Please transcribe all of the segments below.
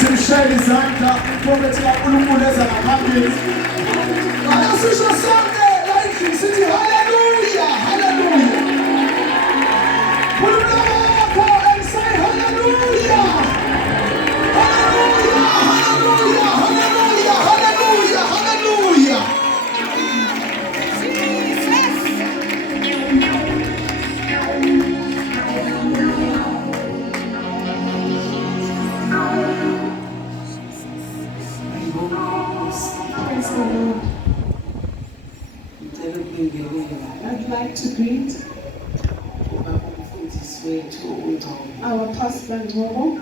Simshayele izandla uprofethi kaNkulunkulu eza ngaphambili. Asisho sonke la endlini sithi hallelujah, hallelujah. Khuluma lapho and say hallelujah. Hallelujah, hallelujah, hallelujah, hallelujah, hallelujah. I'd like to greet our pastor Ongcwele,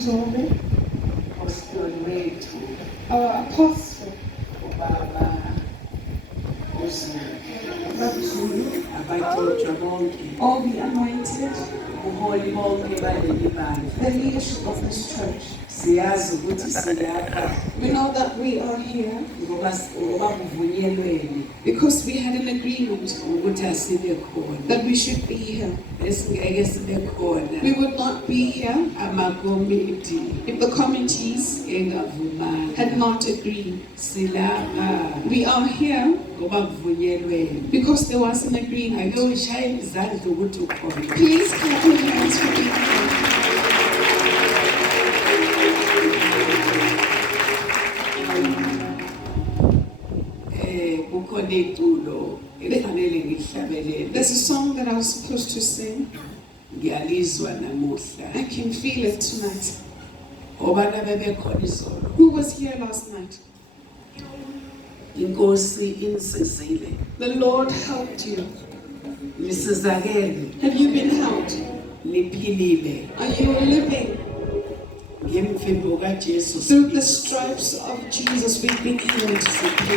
Ongcwele, our apostle, all the anointed, the leadership of this church. We know that we are here because we had an agreement that we should be here. We would not be here if the committees had not agreed. We are here because there was an agreement. Please clap your hands for being here. There's a song that I was supposed to sing. I can feel it tonight. Who was here last night? The Lord helped you. Have you been helped? Are you living? Through the stripes of Jesus, we've been healed.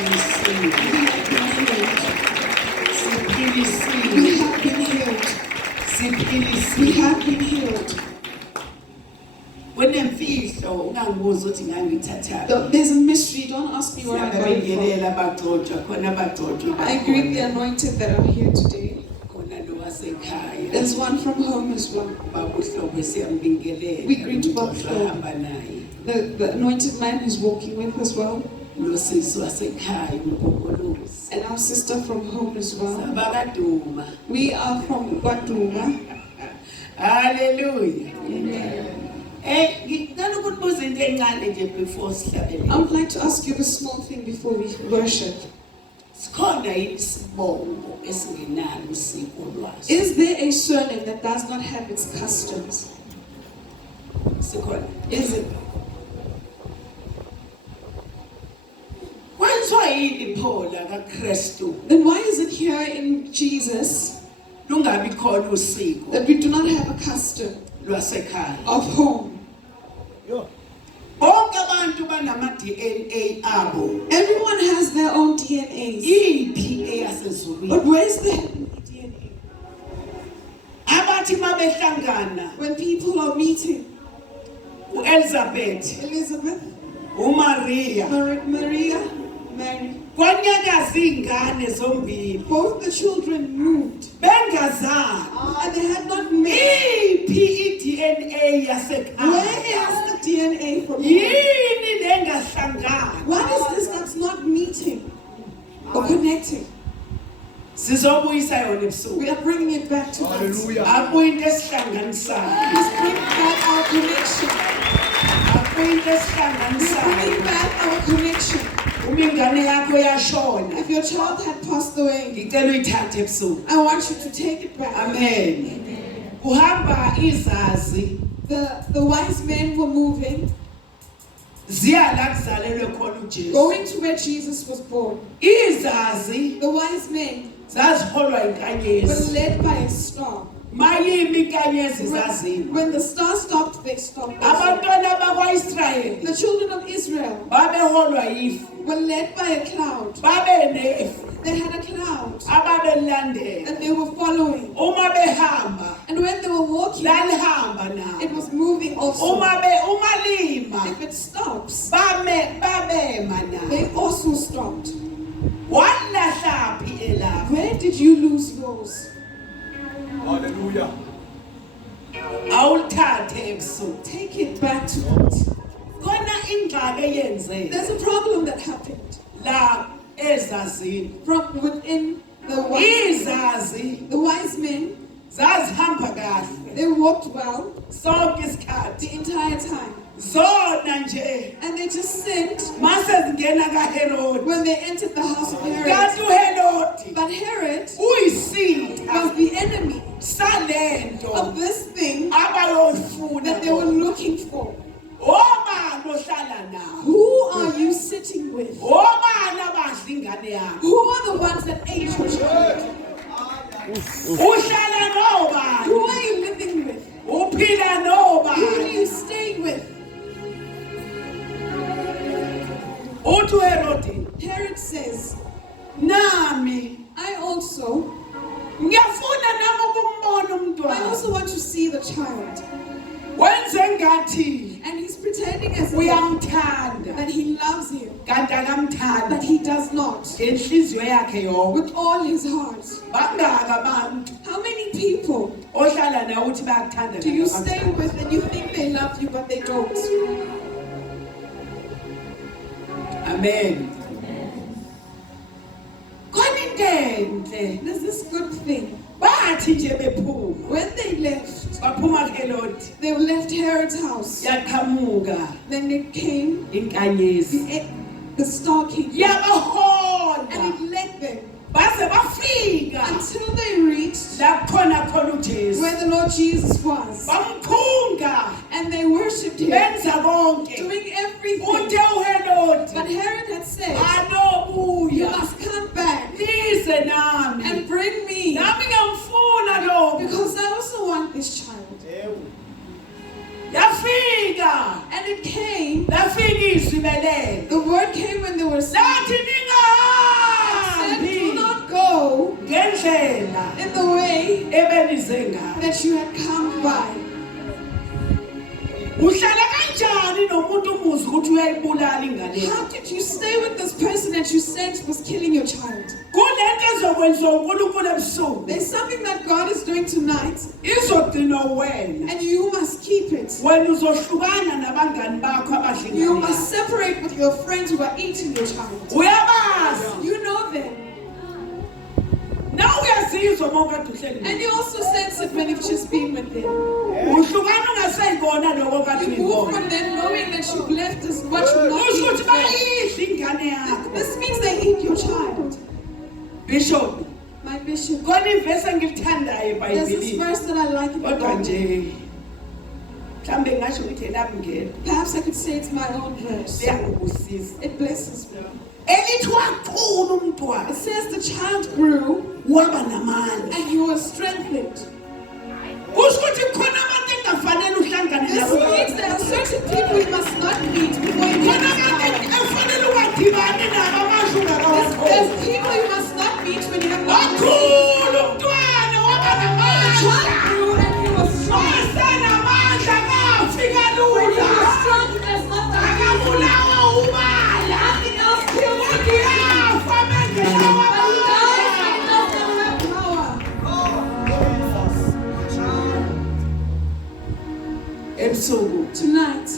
We have been healed. We have been healed. There's a mystery. Don't ask me where I'm going from. I greet the anointed that are here today. There's one from home as well. We greet both the anointed man who's walking with as well. And our sister from home as well. We are from Duma. Hallelujah. Amen. I would like to ask you a small thing before we worship. Is there a surname that does not have its customs? Is it? Then why is it here in Jesus that we do not have a custom of home? Everyone has their own DNAs. But where's the DNA? When people are meeting, Elizabeth, Maria, Mary. Both the children moved. And they had not met. Where is the DNA from home? What is this that's not meeting or connecting? We are bringing it back to us. Let's bring back our connection. Bring back our connection. If your child had passed away, I want you to take it back. Amen. The wise men were moving, going to where Jesus was born. The wise men were led by a star. When the star stopped, they stopped. The children of Israel were led by a cloud. They had a cloud and they were following. And when they were walking, it was moving also. If it stops, they also stopped. Where did you lose yours? Hallelujah. awuthathe ebusuku. Take it back to it. Khona ingxaki eyenzeka There's a problem that happened la ezazini. from within the wise men. Zazihamba kahle They walked well sonke isikhathi. the entire time. Zona nje And they just sinned mase zingena kaHerodi. when they entered the house of Herod. Kanti uHerodi But Herod uyisitha was the enemy salento of this thing abayofuna that they were looking for. obani ohlala nawo. Who are you sitting with? Obani abadla ingane yakho. Who are the ones that ate your child? Uhlala nobani. Who are you living with? Uphila Who do nobani. you stay with? Uthi uHerodi Herod says, nami I also ngiyafuna nami ukumbona umntwana. also want to see the child. Wenze ngathi And he's pretending as if uyamthanda that he loves him, kanti akamthandi but he does not. ngenhliziyo yakhe yonke. With all his heart. Bangaka abantu How many people ohlala nawe uthi bayakuthanda do you kanti stay abakuthandi? with and you think they love you, but they don't? Amen. Khona into enhle There's this good thing. bathi nje bephuma When they left, baphuma kuHerodi they left Herod's house. yaqhamuka Then they came, inkanyezi the star came, and yabahola it led them baze bafika until they reached la khona uJesu where the Lord Jesus was. bamkhunga And they worshipped him, benza konke. doing everything. Uthe uHerodi But Herod had said, You anobuya must come back lize nami and bring me, nami ngiyamfuna lo because I also want this child. yafika And it came, lafika izwi belele the word came when they were saying, lathi said, Do ningahambi not go ngendlela in the way ebenize ngayo. that you had come by. Uhlala kanjani nomuntu umuzi ukuthi uyayibulala ingane yakho? How could you stay with this person that you said was killing your child? Kulento ezokwenziwa uNkulunkulu ebusuku There's something that God is doing tonight, izogcina wena. and you must keep it. Wena uzohlukana nabangani bakho abadla You ingane must yakho. separate with your friends who are eating your child. Uyabazi You know them. nawe uyazizwa uma ukade uhleli And naye. you also sense it when you've just been with them. Uhlukana ungasayibona lokho kade You move uyibona. from them knowing that you've left as what you've not Kusho been ukuthi before. bayidla ingane yakho. This means they eat your child. Bishop, My bishop, khona ivesi engilithandayo there's this eBhayibhelini. verse that I like in the Kodwa Bible. nje mhlambe ngasho ukuthi elami ngelo. Perhaps I could say it's my own verse. Liyangibusisa. It blesses me. Elithi wakhula umntwana It says the child grew waba namandla. and he was strengthened. Kusho ukuthi khona abantu engafanele uhlangane This nabo. means there are certain people you must not meet before you get Khona this abantu power. efanele ungadibani nabo amasho ungakawakhona. There's people you must not meet when you have not received Wakhula power. umntwana waba The namandla. child grew and he was strong. Wasenamandla kafika When he was lula. strong, there's nothing Akabulawa ubala. Nothing else kills him. Uyafa mengenawo But he dies when he amandla. does not have power. Ebusuku Tonight,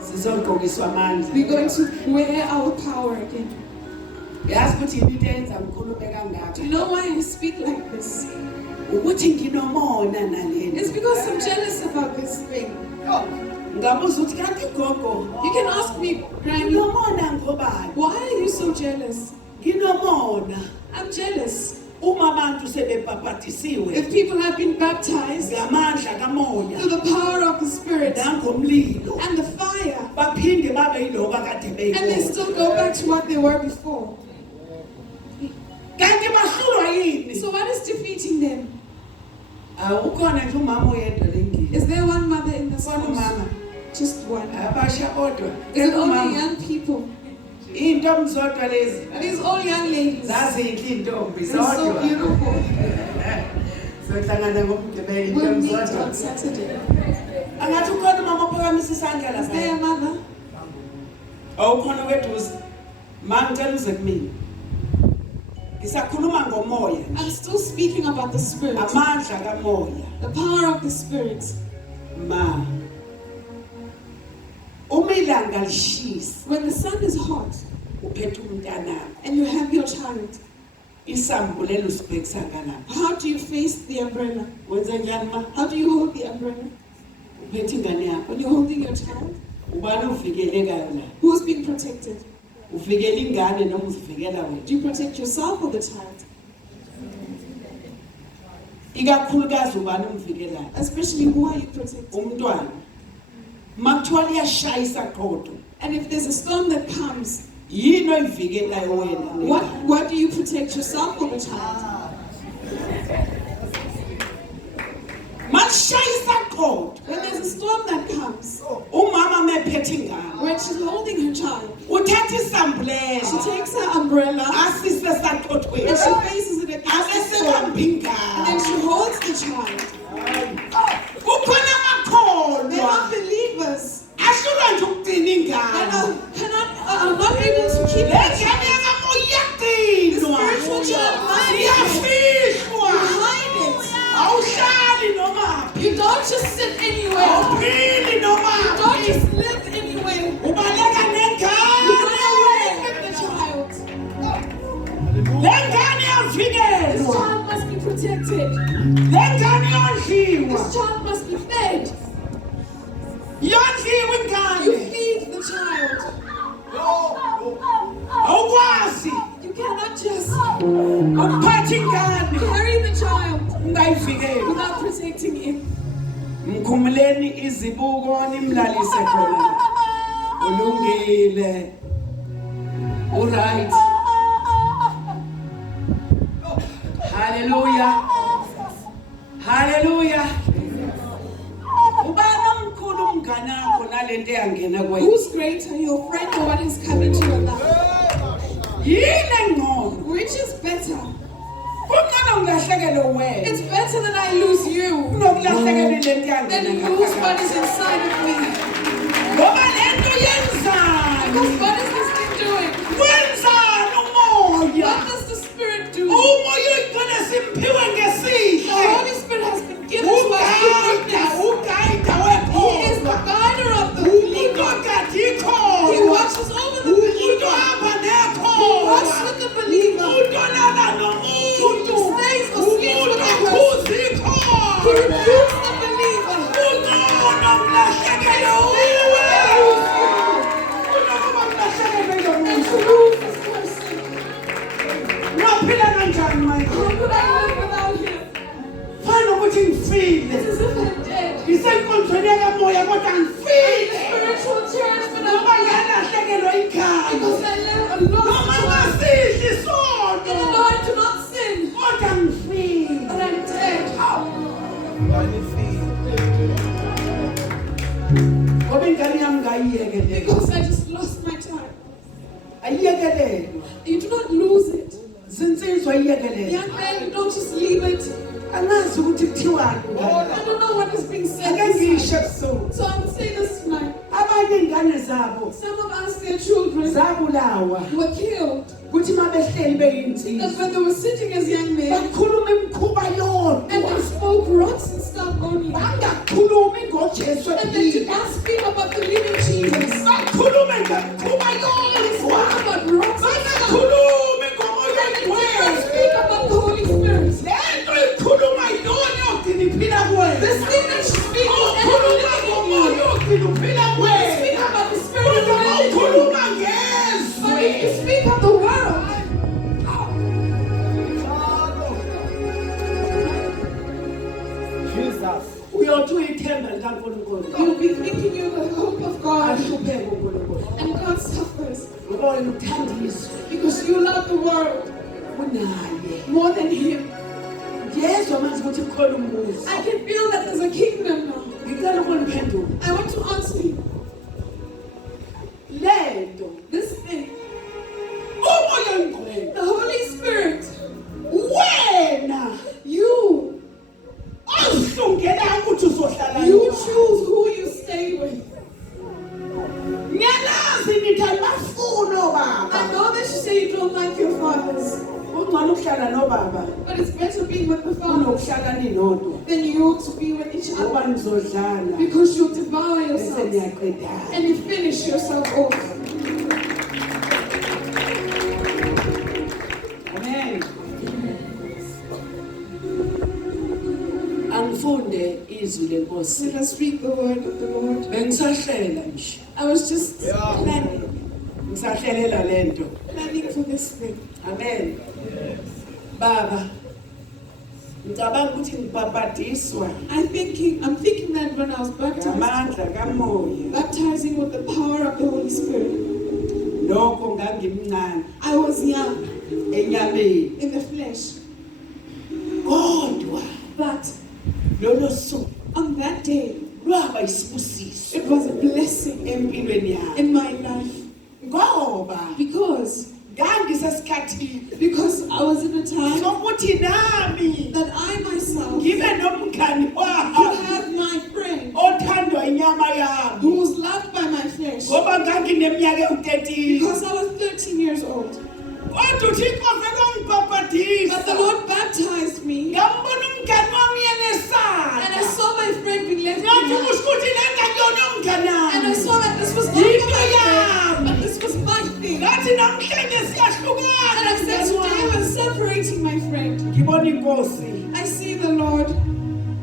sizogqokiswa amandla. we're going to wear our power again. Yazi ukuthi yini into eyenza ngikhulume Do kangaka? you know why I speak like this? Ukuthi nginomona nalena. It's because I'm jealous about this thing. Ngabuza ukuthi kanti gogo You can ask me, Granny, nginomona ngobani? why are you so jealous? Nginomona I'm jealous. uma abantu sebebhabhatisiwe If people have been baptized ngamandla kamoya through the power of the Spirit nangomlilo and the fire, baphinde babe yiloko akade and they beyikho. still go back to what they were before. Kanti bahlulwa yini? So what is defeating them? Ukhona nje umama oyedwa lengini. Is there one mother in this Khona house? umama Just one. abasha kodwa. Is it only Umama young people? into mzodwa lezi Are these all young ladies? zazinhle intombi They're so zodwa. beautiful. Sohlangana ngomgqibelo We'll intombi meet zodwa. on Saturday. Angathi ukhona umama ophakamisa isandla Is there a lapha. mother? Awukhona weduze. Mangicela uze kumina. Ngisakhuluma ngomoya. I'm still speaking about the Spirit, Amandla kamoya. the power of the Spirit. Ma. Umilanga lishisa. When the sun is hot Uphethe umntana. and you have your child, Isambulelo sibhekisa ngalapha. how do you face the umbrella? Wenza njani ma? How do you hold the umbrella? Uphethe ingane yakho. When you're holding your child, Ubani uvikelekayo la? who's being protected? Uvikela ingane noma uzivikela wena? Do you protect yourself or the child? Ikakhulukazi ubani umvikelayo? Especially, who are you protecting? Umntwana. Makuthiwa liyashayisa qotho. And if there's a storm that comes, Yini oyivikelayo wena? what do you protect yourself or the child? Mashayisa qotho. When there's a storm that comes, Umama mephethe ingane. when she's holding her child, Uthatha she isambulelo. takes her umbrella Asise and saqothweni. she faces it against the storm. Abesebamba And then ingane. she holds the child. Kukhona They're amakholwa. not believers. Ahlulwa nje ukugcina They ingane. are not able to keep Le their ngane child. yakamoyagcinwa. The spiritual child must be Iyafihlwa. behind it. Awuhlali noma. You don't just sit anywhere. Awuphili noma. You don't just live anywhere. Ubaleka You nengane. run away with the child. Le ngane This iyavikelwa. child must be protected. Le ngane iyondliwa. This child must be fed. Iyondliwa You ingane. feed the child. Awukwazi You cannot just ukuphatha ingane carry the child ungayivikeli. without protecting him. Mkhumuleni izibuko nimlalise khona. Ulungile. Alright. Hallelujah. Hallelujah. Ubani omkhulu umngane wakho nalento eyangena kuwena? Who's greater, your friend or what is coming to your life? Yini engcono? Which is better? Kungcono ngilahlekelwe wena. It's better that I lose you Kunokulahlekelwa lento than eyangena lose what ngaphakathi. is inside of me. Ngoba lento yenzani? Because what is this thing doing? Wenzani umoya? What does the Spirit do? Umoya uyigcina simphiwe The ngesihle. Holy Spirit has been given to us through goodness. Ugayida He is the wekholwa. guider of the Umuntu believer. ogada He ikholwa. watches over the Umuntu believer. ohamba He nekholwa. walks with the believer. Umuntu olala He nomuntu. stays or sleeps Umuntu with the person. okhuza He ikholwa. rebukes the believer. Kungcono kulahlekelwe uwe. Kunokuba kulahlekelwe lo And muntu. to lose this person. Ngaphila kanjani manje? How could I live without him? Fana ukuthi ngifile. It's as if I'm dead. Ngisenkonzweni yakamoya kodwa I'm in ngifile. the spiritual church, but Ngoba I'm ngiyalahlekelwa ikhaya. because I live a lost Noma child. ngasihli And isono. the Lord do not sin, Kodwa ngifile. but I'm dead. Ngoba ingane yami ngayiyekelele. Because I just lost my child. Ayiyekelele. You do not lose it. Zinsizwa ayiyekelele. Young man, you don't just leave it. Angazi ukuthi kuthiwani. I don't know what is being said. Ake this ngisho night. ebusuku. So I'm saying this tonight. Abanye ingane zabo Some of us, their children, zabulawa. were killed. Kuthi mabehleli beyinsizwa. That when they were sitting as young men Bakhuluma imikhuba and yodwa. they spoke rocks and stuff only. Bangakhulumi ngoJesu And they did ephila. not speak about the living Jesus. Bakhulume ngemikhuba They yodwa. spoke about rocks and stuff. Bangakhulumi ngomoya They did not oyingcwele. speak about the Holy Spirit. Lento ikhuluma yona yogcina iphila kuwena. This thing that you speak is Ukhuluma living in ngomoya you. yogcina uphila When you speak kuwena. about the Spirit of Kodwa the living in you. ukhuluma But ngezwi. if you speak of the world, Uyothi uyithemba likaNkulunkulu. you'll be thinking you're the hope of God. Ahlupheke uNkulunkulu. And God suffers Ngoba wena uthanda izwi because you love the world kunaye. more than Him. Ngiyezwa manje ukuthi kukhona umuzi. I can feel that there's a kingdom now. Ngicela ukuniphendula. I want to answer you. Lento This thing, umoya oyingcwele. the Holy Spirit, Wena you ozhlungela ukuthi uzohlala You naye. choose who you stay with. Ngiyalazi nithi alibafuni obaba. I know that you say you don't like your fathers, Kungcono ukuhlala nobaba but it's better being with the father kunokuhlala ninodwa. then you ought to be with each ngoba other. nizodlala Because you'll devour bese yourselves niyaqedana. and you finish yourself off. Amen. Angifunde izwi lenkosi. Let us read the word of the Lord. Bengisahlela nje. I was just planning Ngisahlelela lento. for this thing. Amen. Baba. Ngicabanga ukuthi ngibhabhadiswa I'm thinking that when I was baptized, ngamandla kamoya. baptizing with the power of the Holy Spirit, Lokho ngangimncane I was young enyameni. in the flesh. Kodwa But lolo suku on that day, lwaba isibusiso it was a blessing empilweni yami. in my life. Ngoba Because ngangisesikhathini I was in a time sokuthi nami that I myself ngibe nomngani could wami have my friend othandwa inyama yami who was loved by my flesh. ngoba ngangineminyaka ewu-13 Because I was 13 years old. kodwa uthixo vele wangibhabhadisa But the Lord baptized me, ngambona umngani wami and I yenesaka saw my friend being left ngathi behind. kusho ukuthi le ngakuyona umngani And I wami saw that this was not Yinto my thing, yami. but this was my thing. ngathi namhlanje siyahlukana And I said, mngani today wami. we're separating, my friend. ngibona inkosi I see the Lord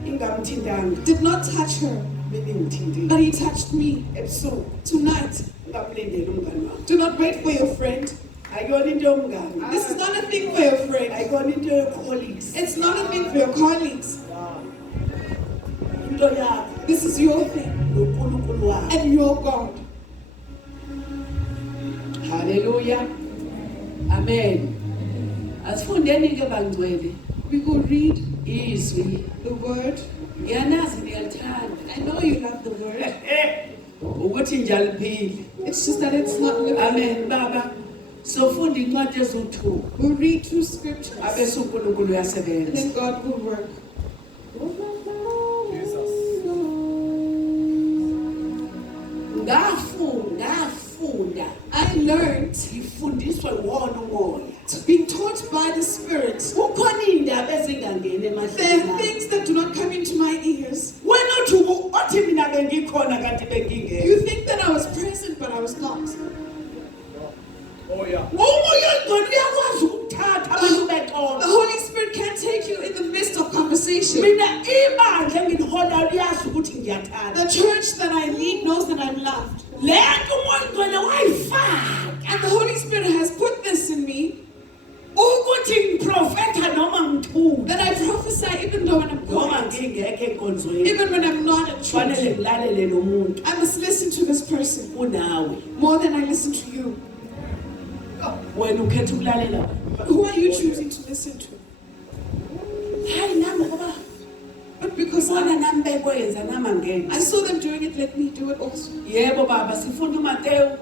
ingamthintanga did not touch her, mina ngithintile but He touched me. ebusuku Tonight, ungamlindeli umngani wami do not wait for your friend. ayikona into yomngani This is not a thing for your friend. ayikona into ye-colleagues It's not a thing for your colleagues. into yakho This is your thing nonkulunkulu wakho. and your God. Haleluya. Amen. Asifundeni-ke bangcwele We will read izwi. the word. Ngiyanazi niyalithanda. I know you love the word. Ukuthi nje aliphili. It's just that it's not living. Amen. Baba, sofunda incwadi eziwu-2 We'll read two scriptures abese uNkulunkulu and uyasebenza. then God will work. Ngafunda. I learned Ngifundiswa iwona umoya. being taught by the Spirit. Kukhona iy'ndaba ezingangeni There emahlweni are things that do not come into my ears. wena othi mina bengikhona kanti bengingekho. You think that I was present, but I was not. Umoya oyingcwele uyakwazi ukuthatha abantu The bexoxa. Holy Spirit can't take you in the midst of conversation. Mina ibandla engilihola liyazi ukuthi ngiyathatha. The church that I lead knows that I'm loved. Le nto umoya oyingcwele wayifaka And the Holy Spirit has put this in me ukuthi ngiprofetha noma ngithule. that I prophesy even though when I'm Noma quiet, ngingekho enkonzweni. even when I'm not at Kufanele church. ngilalele lo muntu I must listen to this person unawe. more than I listen to you. Wena ukhetha ukulalela. Who are you choosing to listen to? Hayi nami ngoba But because bona nami bekwenza nami angeke. I saw them doing it, let me do it also. Yebo baba, sifunda uMateyu.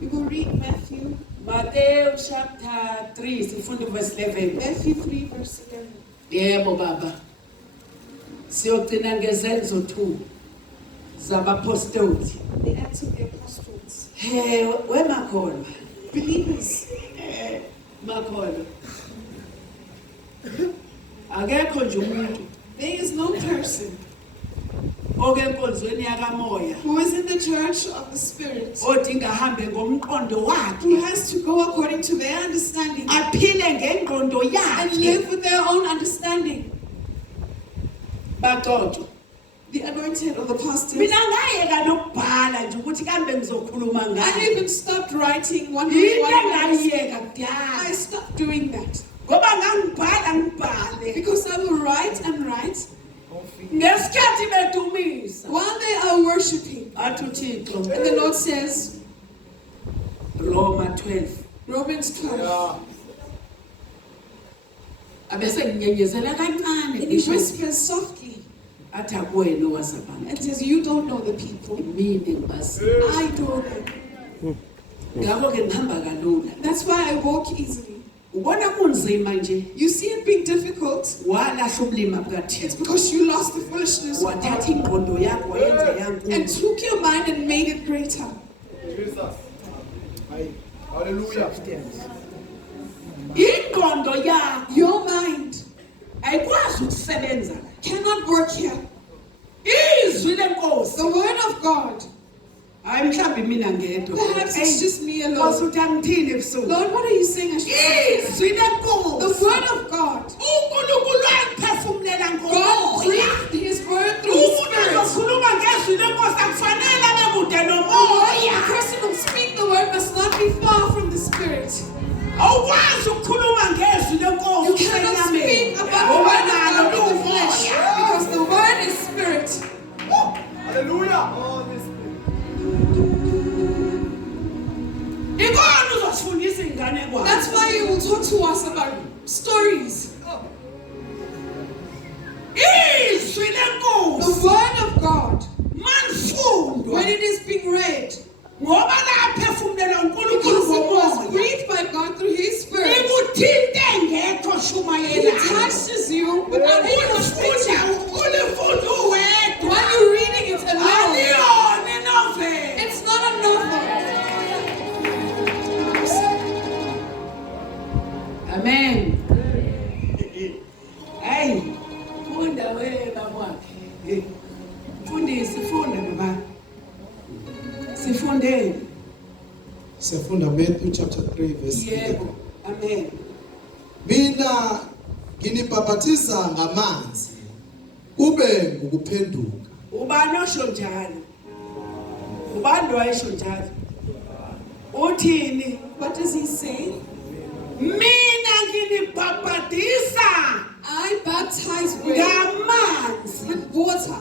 We will read Matthew Matthew chapter 3 sifunda verse 11. 3 verse 11. Yebo baba. Siyogcina ngezenzo 2 zabapostoli. The Acts of the Apostles. Wemakholwa. Believers. Makholwa. Akekho nje umuntu There is no person okenkonzweni yakamoya who is in the church of the Spirit odinga ahambe ngomqondo who wakhe has to go according to their understanding aphile ngengqondo and yakhe. live with their own understanding. Baqotho. The anointed or the pastors. Mina ngayeka nokubhala nje ukuthi kambe ngizokhuluma I ngayo. even stopped writing one Into by one. engayiyeka I kudala. stopped doing that Ngoba ngangibhala ngibhale. because I will write and write Ngesikhathi bedumisa. while they are worshiping. Athi uThixo. And the Lord says, Roma 12. Romans 12. Abese nginyenyezela kancane And he ngisho whispers softly athi akuwena wasabantu. and says, you don't know the people. Mina ngibazi. I know them. Ngakho ke ngihamba kalula. That's why I walk easily. Ubona kunzima nje. You see it being difficult. Walahla ubulima It's bukaThixo. because you lost the foolishness of Wathatha God ingqondo yakho wayenza and yankulu. took your mind and made it greater. Hallelujah. Ingqondo yakho Your mind ayikwazi ukusebenza cannot work here. izwi lenkosi The word of God. hayi mhlawumbe mina ngedwa Perhaps it's just me Nkosi alone. uthi angithini ebusuku Lord, what are you saying I should say? izwi lenkosi The word of God. uNkulunkulu wayephefumulela God ngomoya breathed his word through his umuntu spirit. ozokhuluma ngezwi lenkosi akufanele abe kude The nomoya person who speaks the word must not be far from the spirit. awukwazi ukukhuluma ngezwi lenkosi You cannot speak about the word of God with the flesh because the word is spirit. Hallelujah. ikona uzosifundisa inganekwane That's why you will talk to us about stories. izwi The lenkosi word of God, manifundwa when it is being read, ngoba laphefumulela uNkulunkulu because it was ngomoya breathed by God through his spirit, ikuthinte engekho it shumayelayo touches you without anyone speaking. ulifunda uwedwa While you're reading it alone, aliyona inoveli it's not a novel. amen hayi funda we babwakhe mfundisi funda baba sifundeni Sifunda Matthew chapter 3 verse 11. yebo amen Mina nginibhabhathiza ngamanzi kube ngukuphenduka. ubani osho njalo ubani wayesho njalo uthini What does he say? mina nginibhabhatisa I baptize with ngamanzi water,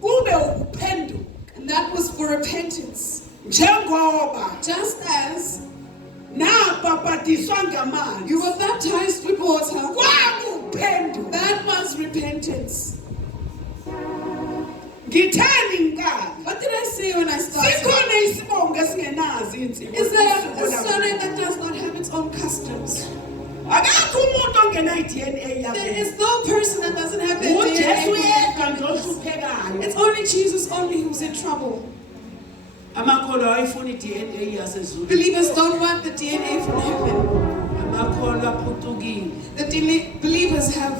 kube ukuphenduka and that was for repentance. njengoba Just as nabhabhatiswa ngamanzi you were baptized with water, kwakuphenduka that was repentance. ngithani ngikali What did I say when I started? sikhona isibongo esingenazi insipho Is there a surname that does not have its own customs? akekho umuntu ongena i-DNA There yakhe is no person that doesn't have their uJesu yedwa nje DNA. ohluphekayo It's only Jesus only who's in trouble. amakholwa ayifuna i-DNA yasezulu Believers don't want the DNA from heaven. amakholwa aphucukile Believers have,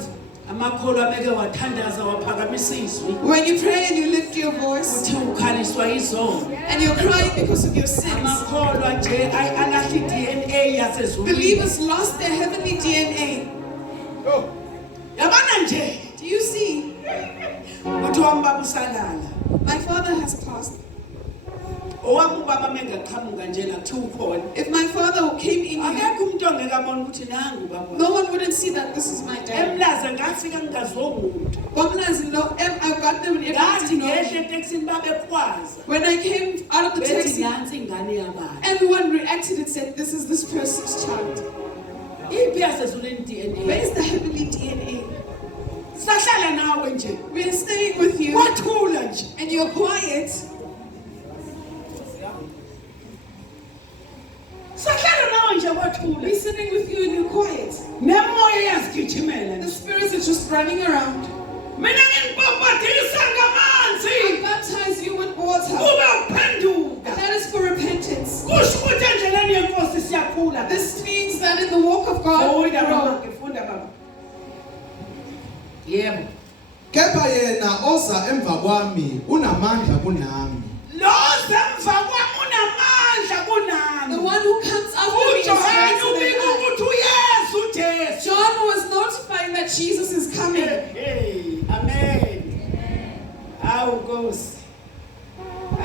amakholwa abeke wathandaza waphakamisa izwi when you pray and you lift your voice uthe ukhaliswa izono and you're crying because of your sins. amakholwa nje alahla i-DNA yasezulu Believers lost their heavenly DNA. yabona nje Do you see? uthi wambaba usalala My father has passed. owami ubaba mengaqhamuka nje la kuthiwa ukhona If my father came in here, akekho umuntu ongekabona ukuthi nangu ubaba no one wouldn't see that this is my dad. emlaze ngafika ngingazongumuntu I got them and everyone ngathi didn't know. ngehle etekisini babekhwaza When I came out of the bethi taxi, nansi ingane yabani everyone reacted and said, this is this person's child. iphi yasezulwini Where DNA is the heavenly DNA? sahlala nawe nje We are staying with you kwathula nje and you're quiet. sahlala nawe nje kwathula We're sitting with you and you're quiet. nemoya yazigijimela The nje spirits are just running around. mina nginibhabhathisa ngamanzi I baptize you with water. kube ukuphenduka That is for repentance. kusho ukuthi endleleni yenkosi siyakhula This means that in the walk of God, we funda grow. baba ngifunda baba yebo Kepha yena oza emva kwami unamandla kunami. lo zemva kwami unamandla kunami The one who comes after me is uJohane greater ubika than I. ukuthi uyesu uJesu John was notifying that Jesus is coming. hey amen awu Nkosi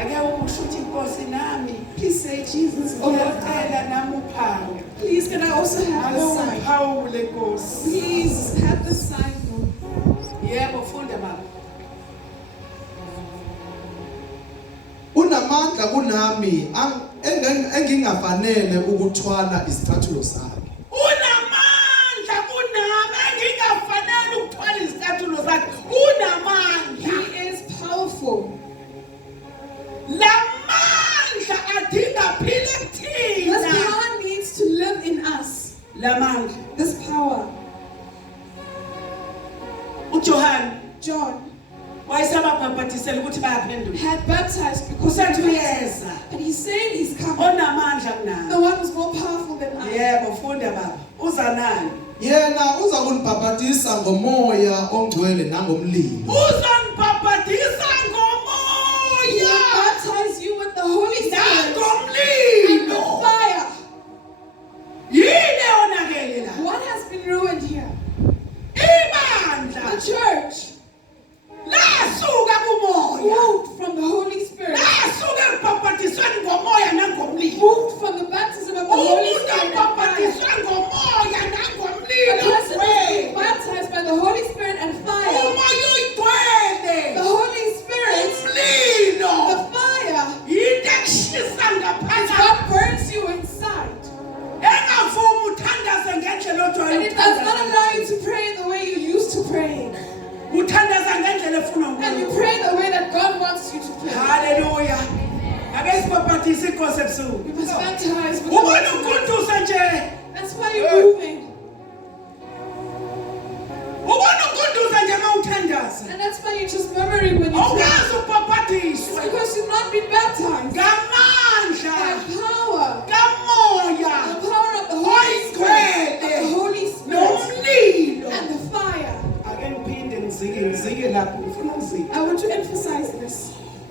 ake usho ukuthi inkosi nami Please say Jesus is Lord. uyacela nami uphawu Please can I also have the sign? awuphawule Nkosi Please have the sign. Lord. yebo funda baba Unamandla kunami engingafanele ukuthwala isicathulo sakhe. unamandla kunami engingafanele ukuthwala izicathulo zakhe unamandla He is powerful. lamandla adinga phile This kuthina power needs to live in us. lamandla This power. uJohane John wayesababhabhatisela ukuthi bayaphenduka had baptized because usathi of Jesus. uyeza And he's saying he's coming. onamandla kunami The one who's more powerful than I. yebo funda baba Uzanani. Yena uza kunibhabhatisa ngomoya ongcwele nangomlilo. Uzanibhabhatisa ngomoya. Baptize you with the Holy Spirit and Nangomlilo. with fire. Yini onakele la? What has been ruined here? Ibandla. The church Lasuka kumoya. moved from the Holy Spirit, Lasuka ekubhabhatisweni ngomoya nangomlilo. moved from the baptism of the Holy Umuntu Spirit and ekubhabhatiswe fire. ngomoya A nangomlilo. person is being baptized by the Holy Spirit and fire. Umoya oyigcwele. The Holy Spirit, Umlilo. the fire, Yinto ekushisa is ngaphakathi. what burns you inside. Engavumi uthandaze ngendlela And ojwayele it does not ukuthandaza. allow you to pray the way you used to pray. Uthandaza ngendlela efuna And you ukuyo. pray the way that God wants you to pray. Hallelujah. Ake sibhabhathise inkosi ebusuku. You must baptize with the Ubona Holy Spirit. ukuntusa nje. That's why you're moving. Ubona ukuntusa nje mawuthandaza. And that's why you're just murmuring when you pray. Awukazi It's ukubhabhathiswa. because you've not been baptized. Ngamandla. By power. Kamoya. The power of the Holy Spirit. Of the Holy Spirit. Nomlilo. And the fire. Ake ngiphinde ngizike lapho ngifuna ngizike. I want to emphasize this.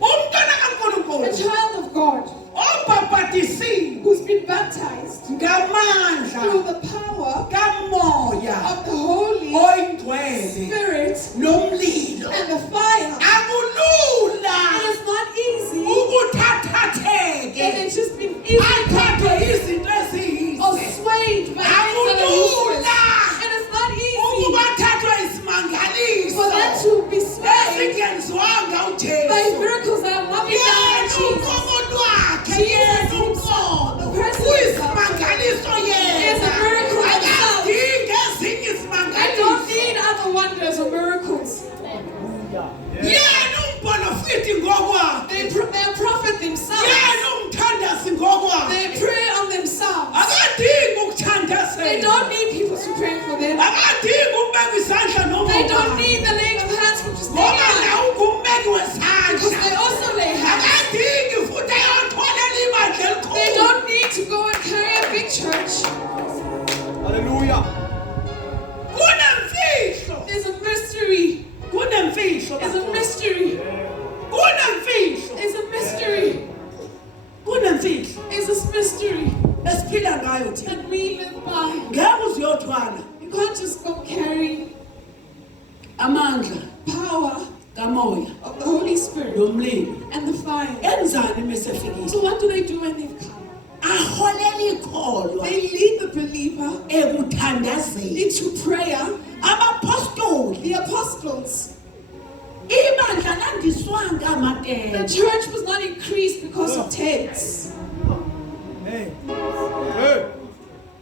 Umntwana A kaNkulunkulu child of God obhabhathisiwe who's been baptized ngamandla through the power kamoya of the Holy oyingcwele Spirit nomlilo. and the fire. Akulula It is not easy. ukuthathatheke And it's just been easy athathwe to izinto or eziyize. swayed by things that are useless. It is not easy Ukubathathwe isimangaliso for them to be swayed ezingenziwanga by uJesu. miracles that have not been done by Yena Jesus. uqobo lwakhe Jesus yena himself, the uqobo person uyisimangaliso is a yena. miracle himself. Akadingi ezinye I don't isimangaliso. need other wonders or miracles. Yena umbhalo futhi ngokwakhe. They are prophet themselves. Yena umthandazi ngokwakhe. They pray on themselves. Akadingi They ukuthandazela. don't need people to pray for them. Akadingi ukubeka isandla noma They don't ubani. need the laying of hands from just Ngoba anyone. nawe ungummeli Because they wesandla. also lay hands. Akadingi futhi ayotholela ibandla They elikhulu. don't need to go and carry a big church. Hallelujah. Kunemfihlo. There's a mystery. Kunemfihlo. There's a mystery. Kunemfihlo. There's a mystery. Kunemfihlo. There's this mystery Esiphila ngayo thina. that we live by. Ngeke uziyothwala You can't just go carry amandla power kamoya of the Holy Spirit nomlilo. and the fire. Enzani mesefikile? So what do they do when they've come? Aholela ikholwa They lead the believer ekuthandazeni. into prayer. Abapostoli The apostles. ibandla landiswanga The amatende. church was not increased because of tents.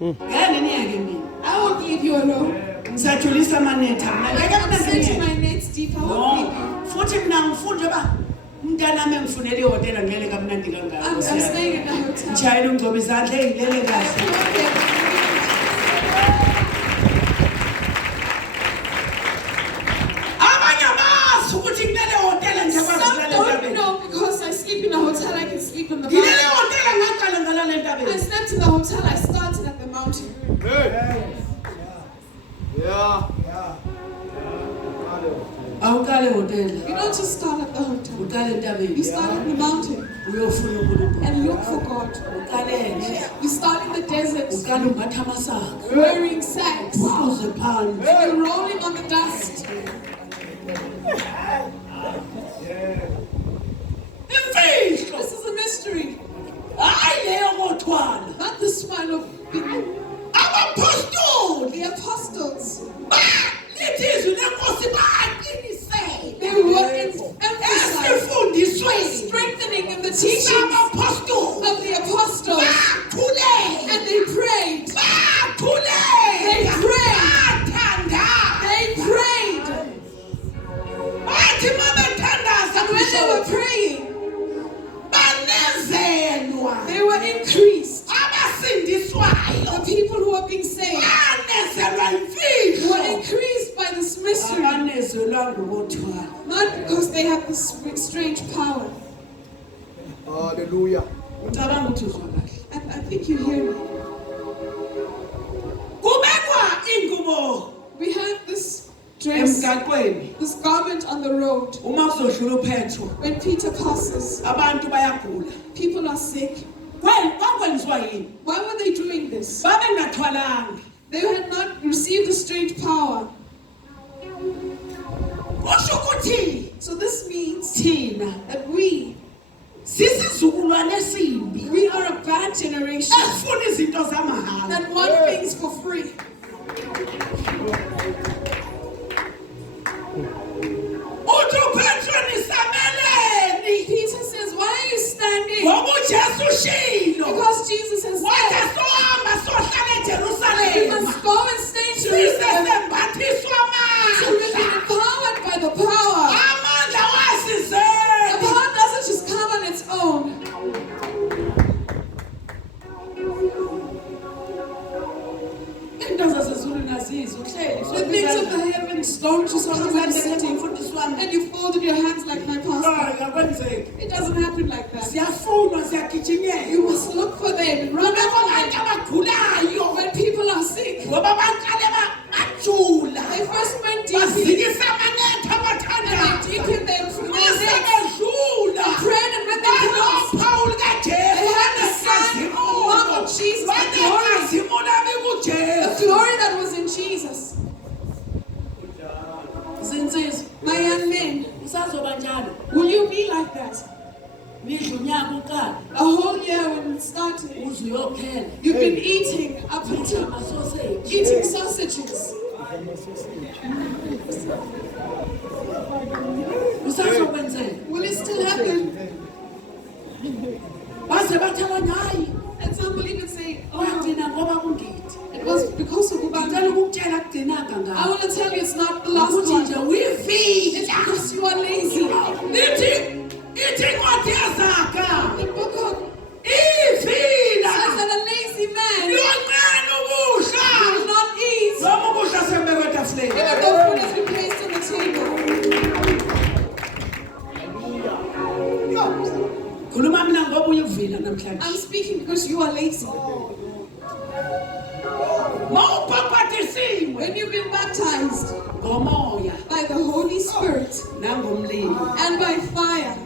Ngeke niyeke mina. I won't leave you alone. Ngisajulisa amanetha mina. Ngeke I'm mina setting ngiyeke. my nets deep. I won't leave you. No. Futhi mina ngifunde ba umntanami engifunele ihotela ngilele kamnandi kangaka. I'm staying in the hotel. Njayela ungcoba izandla ezilele kahle. Abanye abazi ukuthi kulele hotela nje Some abazilele don't entabeni. know because I sleep in a hotel, I can sleep in the Ngilele mountain. hotela ngaqala ngalala I entabeni. slept in the hotel, I started at the mountain. Awuqale hotela. You don't just start at the hotel. Uqale entabeni. You start at the mountain Uyofuna uNkulunkulu. and look for God. Uqale You start in the desert uqale ungathi amasaka. wearing sacks. Uze phansi. You're rolling on the dust. Imfihlo. This is a mystery. Hayi leyo ngothwala. Not this one of Abapostoli the apostles. lithi izwi lenkosi baqinisele. They were emphasized, Esifundisweni strengthening in the teaching sabapostoli. of the apostles. Bakhuleka. And they prayed. Bakhuleka. They prayed. Bathandaza. They prayed. Bathi uma bethandaza And when they were praying, banezelwa. they were increased. Abasindiswayo The people who are being saved banezelwa were imfihlo. increased by this mystery. Abanezelwa ngokuthwala. Not because they have this strange power. Hallelujah. Ngicabanga ukuthi uzwa kahle. I think you hear me. Kube We have this dress, this garment on the road. When Peter passes, people are sick. Why were they doing this? They had not received a strange power. So this means that we are a bad generation that want things for free. Peter says, why are you standing? Because Jesus has said, you must go and stay in Jerusalem to be empowered by the power. The power doesn't just come on its own. The things of the heavens don't just come when you're sitting and you folded your hands like my pastor. It doesn't happen like that. You must look for them and run after them. When people are sick, they first went deep and they deepened them from their necks and prayed, and when they closed, they had the sign of Jesus, the glory that was in Jesus. My young men, will you be like that? A whole year when it started, you've been eating up until eating sausages. Will it still happen? And some will even say, oh, it was because of Ubanda. I want to tell you it's not the last one. It's because you are lazy. The book of says that a lazy man will not eat even though food has been placed on the table. I'm speaking because you are lazy. When you've been baptized by the Holy Spirit and by fire,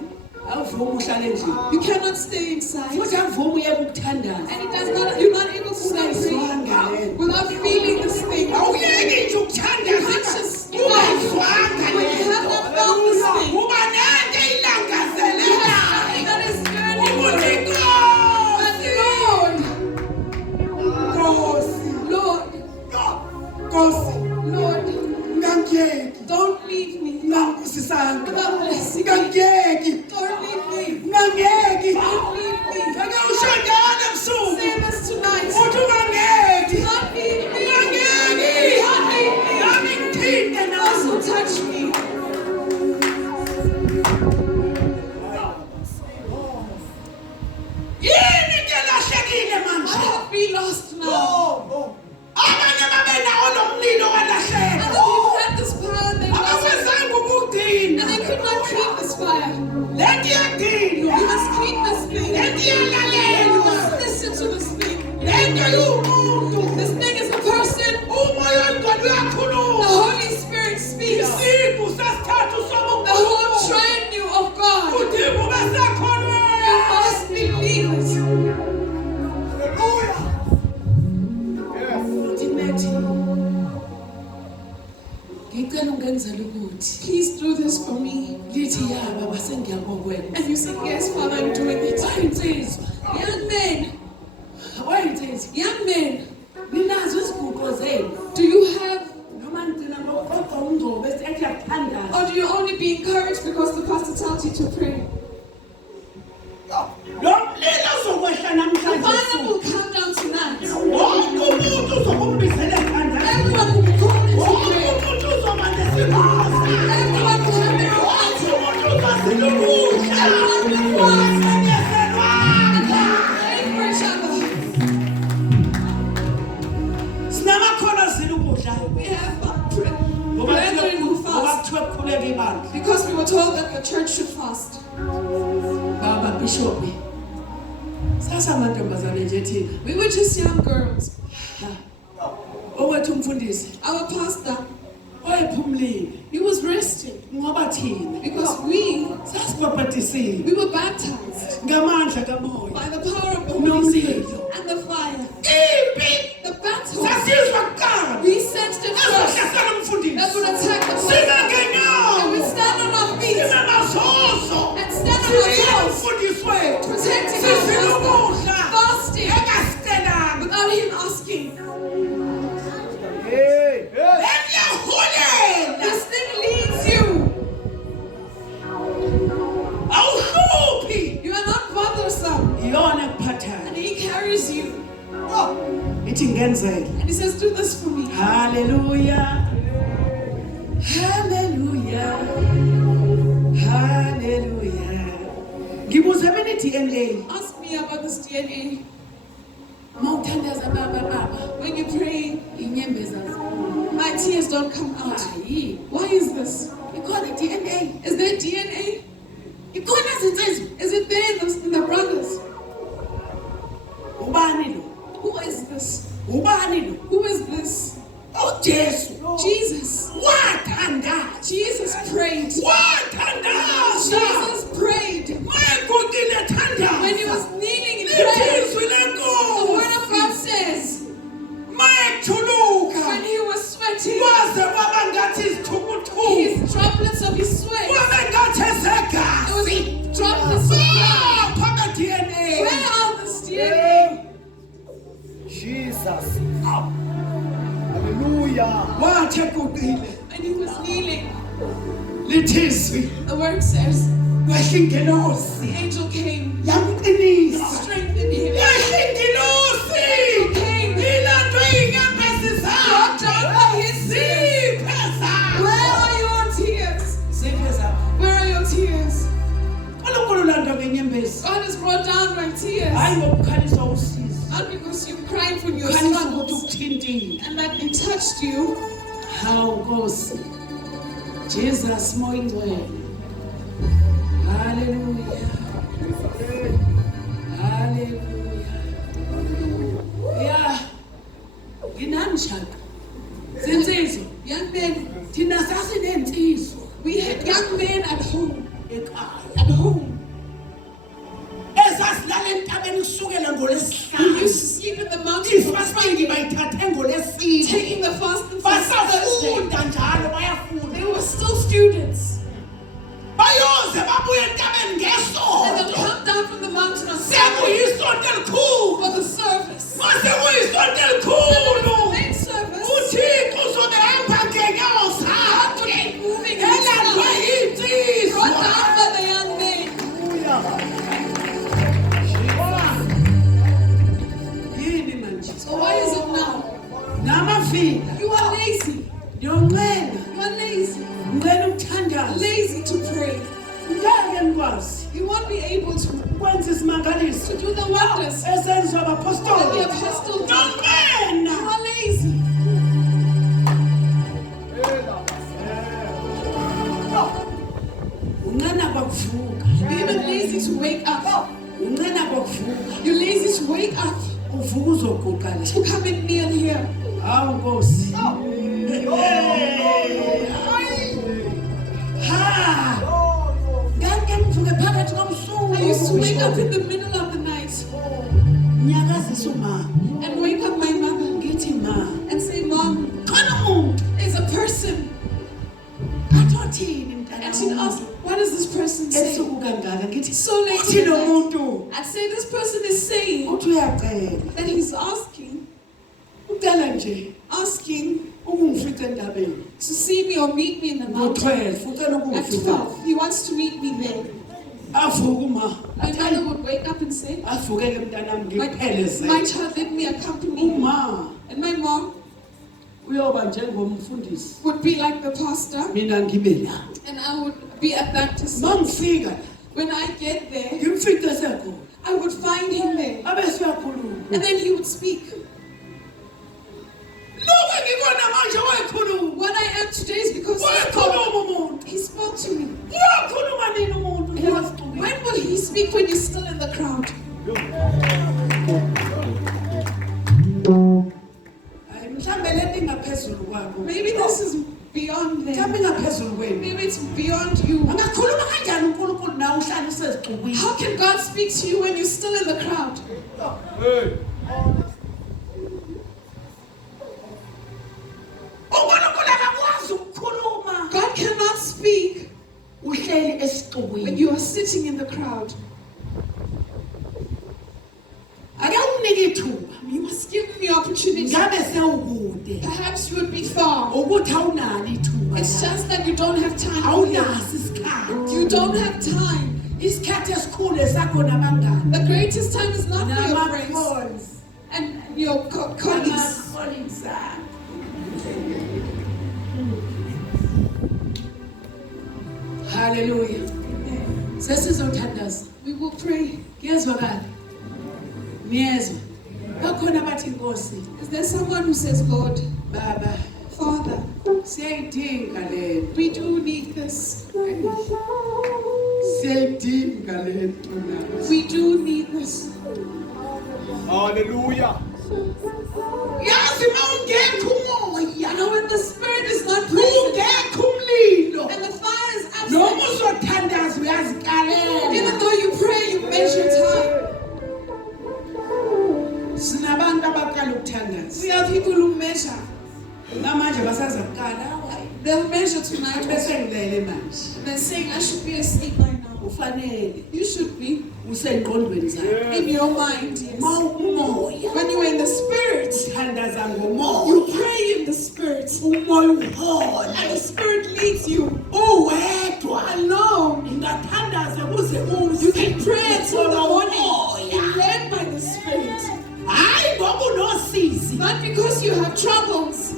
you cannot stay inside. And it does not, you're not able to stay without feeling this thing. You can't just stop when you have not found this thing. You have something that is burning you. Lord, don't leave me without blessing me. Don't leave me. Don't leave me. Say this tonight. Don't leave me. Don't leave me. Also touch me. I have been lost now. Other people had this power and they lost it. And they could not keep this fire. You must keep this thing. You must listen to this thing. This thing is a person. The Holy Spirit speaks. The whole trinity of God. You must believe it. Please do this for me. And you say, yes, Father, I'm doing it. Young men, do you have, or do you only be encouraged because the pastor tells you to pray? The fire will come down tonight. Everyone will be called into prayer. Everyone will have their own altar. Everyone will fast. And pray for each other. We have brethren who fast because we were told that the church should fast. We were just young girls. wethu umfundisi Our pastor, wayephumlile he was resting ngoba thina because we sasibhabhatisile were baptized ngamandla kamoya by the power of the Holy Spirit and the fire. The battle, sasizwa kuqala we sensed it first ezohlasela umfundisi that would attack the pastor. singangenyawo And we stand on our feet sinamazozo and stand on our siyile toes, umfundisi wethu protecting our sifile pastor, ukudla fasting engasitelanga without him asking. endiyaholela This thing leads you. awuhluphi You are not bothersome. iyona ekuphathayo And he carries you. ithi ngenzele And he says, do this for me. haleluya haleluya haleluya ngibuze mina i-DNA Ask me about this DNA. mawuthandaza baba When you pray, inyembeza my tears don't come out. hayi Why is this? ikhona i-DNA Is there DNA? ikhona zinsizwa Is it there in the brothers? ubani lo Who is this? ubani lo Who is this? ujesu Jesus. wathandaza Jesus prayed. wathandaza Jesus prayed. mayekukile thandaza When he was kneeling in prayer, lithizwi the lenkosi word of God says, mayethuluka when he was sweating, kwaze kwaba ngathi izithukuthuku his droplets of his sweat, kwabe ngathi it was ezegazi droplets of blood. phaka DNA Where are this DNA? Jesus. Hallelujah. wathi ekukile When he was kneeling, lithizwi the word says, kwehla ingelosi the angel came, yamqinisa strengthened him. yehla ingelosi ilanto inyembezi Brought down by his tears. ziphe zakho Where are your tears? ziphe zakho Where are your tears? uNkulunkulu landa ngenyembezi God has brought down my tears. hayi ngokukhalisa usizo Not because you cried for your khalisa ukuthi struggles ukuthintile and that they touched you. hawu Nkosi Jesus moya ingcwele haleluya haleluya ya nginamshaka zinsizwa Young men, thina sasinensizwa we had young men at home. ekhaya At home. ezasilala entabeni kusukela Who ngolesihlanu used to sleep in the mountains on ifasting Friday, bayithathe ngolesine taking the fast and fast Thursday. basafunda njalo bayafunda They were still students. bayoze babuye entabeni And they'll ngesonto come down from the mountain on Sunday sekuyisonto elikhulu for the service. mase kuyisonto And elikhulu the main service, uthixo uzobe ehamba ngenyawo zakhe moving elandwe himself, yinsizwa brought down by the young men. yini manje So why is it now? namavila You are lazy. yonqena You are lazy. ngicela ukuthandaza Lazy to pray. ngeke ngikwazi You won't be able to ukwenza isimangaliso do the wonders that esenziwa the abapostoli apostle did. nonqena You are lazy. unqena kwakuvuka You're even lazy to wake up. unqena kwakuvuka You're lazy to wake up uvuka uzoguqa le to come and kneel here. hawu Nkosi ha ngeke ngivuke phakathi I used to wake up komsuku in the middle of the night nyakazisa umama and wake up my mother ngithi ma and say, Mom, khona umuntu there's a person. athothini And she'd ask, what does this person say? esuku kangaka ngithi So late uthi in lo the night. muntu I'd say this person is saying uthi uyacela that he's asking ucela nje asking ukungifica endabeni to see me or meet me in the mountain. ngo-12 ucela At ukungifica 12, he wants to meet me there. avuka uma My mother would wake up and say, avukele mntanami my ngikuphelezele child, let me accompany you. uma And my mom uyoba njengomfundisi would be like the pastor, mina ngibe la and I would be at that ma distance. ngifika la When I get there, ngimfice sekhona I would find him there. abe siyakhuluma And then he would speak. lokho ngikona manje wayekhuluma What I am today is because wayekhuluma umuntu he spoke to me. uyakhuluma nini umuntu ngiyasicubile When will he speak when you're still in the crowd? hayi mhlambe lento usexukwini? How can God speak to you when you're still in the crowd? uNkulunkulu akakwazi ukukhuluma God cannot speak uhleli when esixukwini. you are sitting in the crowd. Ake unike ithuba. You must give him the opportunity. Ngabe sewukude Perhaps you would be far. ukuthi awunalo ithuba. It's just that you don't have time. Awunaso isikhathi. You don't have time. Isikhathi esikhulu esakho nabangani. The greatest time is not for your friends Nama-phones. and your colleagues. Ama-colleagues akho. Hallelujah. Sesizothandaza. We will pray. Kuyezwakala. Niyezwa. Bakhona abathi Nkosi, Is there someone who says, Lord, Baba, Father, siyayidinga lento. we do need this. Siyayidinga lento nathi. We do need this. Hallelujah. Yazi mawungekho umoya. You know, when the Spirit is not present Ungekho umlilo. and the fire is Noma absent, uzothandaza uyazikalela. even though you pray, you measure time. Sinabantu abaqala ukuthandaza. We are people who measure. Namanje basaza kuqala. They'll measure tonight Bese and ngilele manje. they're saying, I should be asleep right now. Ufanele You should be usengqondweni zakho. in your mind. Yes. Umoya. When you're in the Spirit, Thandaza you ngomoya. pray in the Spirit. Umoya uhola. And the Spirit leads you Uwedwa. alone. Ingathandaza kuze uze. You can pray until the morning, Umoya. led by the Spirit. Hayi ngoba unosizi. Not because you have troubles.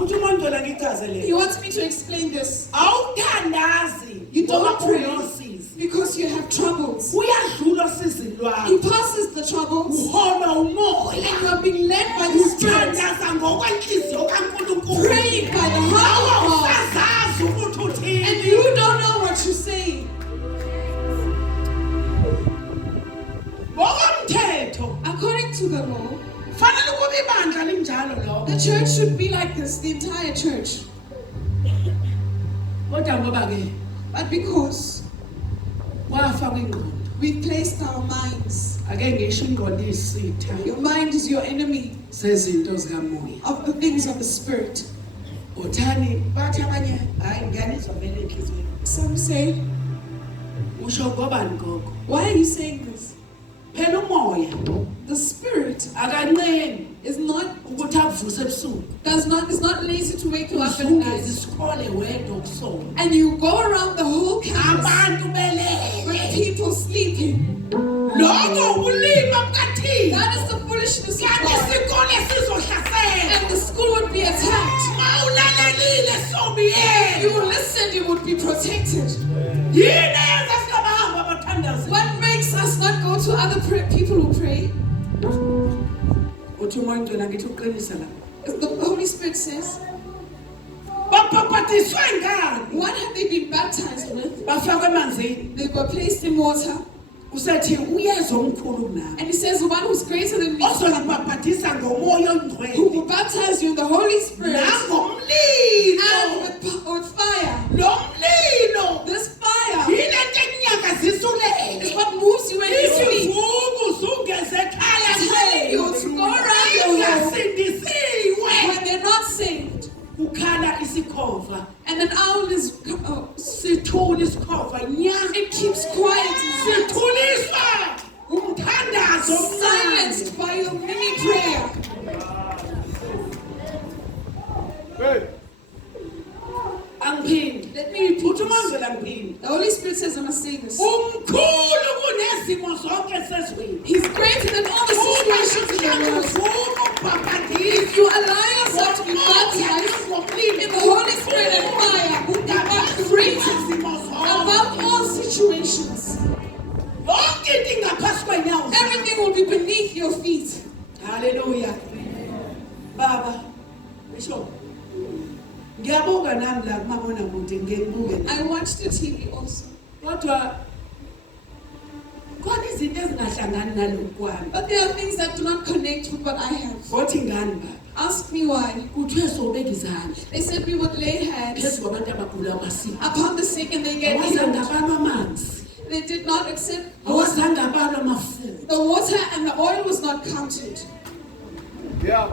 Uthi uMongcwele ngichazele. He wants me to explain this. Awuthandazi. You don't ngoba pray unosizi. because you have troubles. Uyadlula usizini He lwakho. passes the troubles Uhola umoya. and you are being led by the Spirit. Uthandaza ngokwenhliziyo kaNkulunkulu. Praying by the heart of God. Awusazazi ukuthi uthini. And you don't know what you're saying. Ngokomthetho According to the law, fanele kube ibandla linjalo lokho. the church should be like this, the entire church. Kodwa ngoba ke But because wafa kwingqondo. we placed our minds, Ake ngisho ingqondo isitha your mind is your enemy sezinto zikamoya. of the things of the Spirit. Uthani bathi abanye hayi ngiyanizwa vele enhlizweni. Some say, Usho ngobani gogo? why are you saying this? Phela umoya The Spirit akanceni is not, ukuthi akuvuse ebusuku. is not lazy to wake you up at Ungezi night. isikole wedwa kusona. And you go around the whole campus Abantu belele. with people sleeping. Lokho ubulima bukaThixo. That is the foolishness of Kanti God. isikole sizohlasela. And the school would be attacked. Mawulalelile If sobiyeni. you listened, you would be protected. Yini eyenza singabahamba abathandazi? What makes us not go to other people who pray? Uthi uMongcwele ngithi uqinisa la. As the Holy Spirit says, Bapaphatiswe ngani? what have they been baptized with? Bafakwe emanzini. They were placed in water. Usethi uyeza omkhulu kunami. And he says, the one who's greater than me, Ozolibaphathisa ngomoya who ongcwele. will baptize you in the Holy Spirit and Nangomlilo. with fire. Lo mlilo. This fire Yilento ekunyakazisa ulele. is what moves you when you sleep. Ivuku usungeze ekhaya Telling you to go around your home Ingasindisiwe. when they're not saved. Kukhala isikhova. And an owl is, Sithula isikhova nya. it keeps quiet, Sithuliswa umthandazo omncane. silenced by your mini prayer. Angiphindi. Let me repeat Uthi this. uMongcwele angiphindi. The Holy Spirit says, I must say this. Umkhulu kunezimo zonke sezweni. He's greater than all the situations in the world. If you allow yourself to be baptized in the Holy Spirit and fire, you are greater above all situations. Everything will be beneath your feet. Hallelujah. Baba, Bishop. Ngiyabonga nami la kumabonakude ngibuke. I watched the TV also. Kodwa khona izinto ezingahlangani nalokhu kwami. But there are things that do not connect with what I have. Ngothi ngani baba? Ask me why. Kuthiwe sobeka izandla They said we would lay hands phezu kwabantu abagula amasiko. upon the sick and they get healed. Awazange abama amanzi. They did not accept awazange abalwa amafutha. the water, and the oil was not counted. Yeah.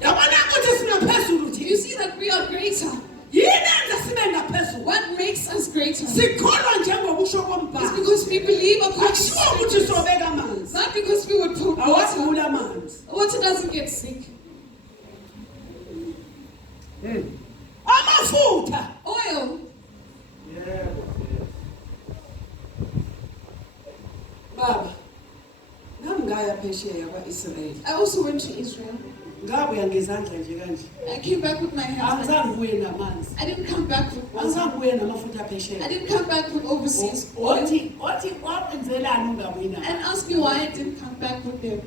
Yabona ukuthi singaphezulu You thina. see that we are greater. Yini enza sibe ngaphezulu? What makes us greater? It's Sikholwa njengokusho kombhalo. because we believe according to Akushiwo ukuthi Scriptures. sobeka amanzi. Not because we would put water. Awagula amanzi. Water doesn't get sick. Amafutha. Oil. Baba. Ngangaya phesheya kwa-Israel. I also went to Israel. Ngabuya ngezandla nje kanje. I came back with my hands. Angizange ngibuye namanzi. I didn't come back with water. Angizange ngibuye namafutha I phesheya. didn't come back with overseas oil. Othi wakwenzelani ungabuyi nawo? And ask me why I didn't come back with them.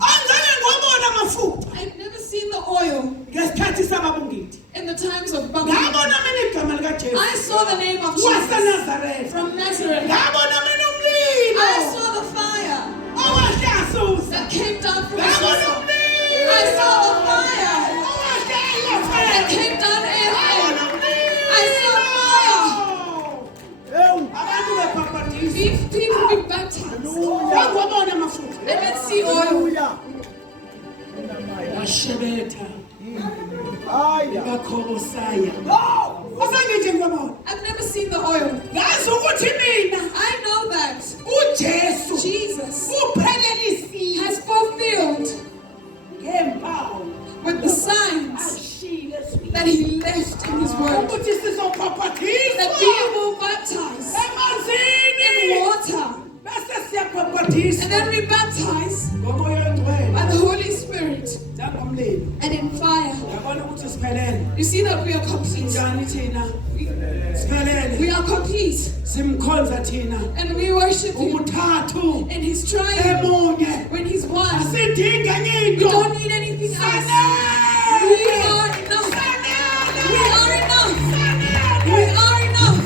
Angizange ngibona amafutha. I've never seen the oil Ngesikhathi sababungiti. in the times of Baba. Ngabona mina igama likaJesu. I saw the name of Jesus WaseNazaretha. from Nazareth. Ngabona mina umlilo. I saw the fire Owahlasusa. that came down from Ngabona Jesus. umlilo. I saw the fire Owahlasusa. that came down Ngabona AFM. umlilo. I saw fire. Abantu bebhabhadisa. These people be baptized. Ngabona amafutha. I didn't see oil. Washebetha. Ngakhokosaya. Asangije ngibona. I've never seen the oil. Ngazi ukuthi mina I know that uJesu Jesus uphelelisi has fulfilled ngempawu with the signs ashile sibili. that he left in his word. Ukuthi sizobhabhadisa That we will baptize in emanzini water. bese siyabhabhadisa And then we baptize ngomoya ongcwele by the Holy Spirit njengomlilo. and in fire. Yabona ukuthi siphelele You see that we are complete. njani thina siphelele We are complete. simkhonza thina And we worship him ubuthathu in his triumph emunye when he's one. asidinga We nyinto don't need anything else. We are enough. We are enough. We are enough.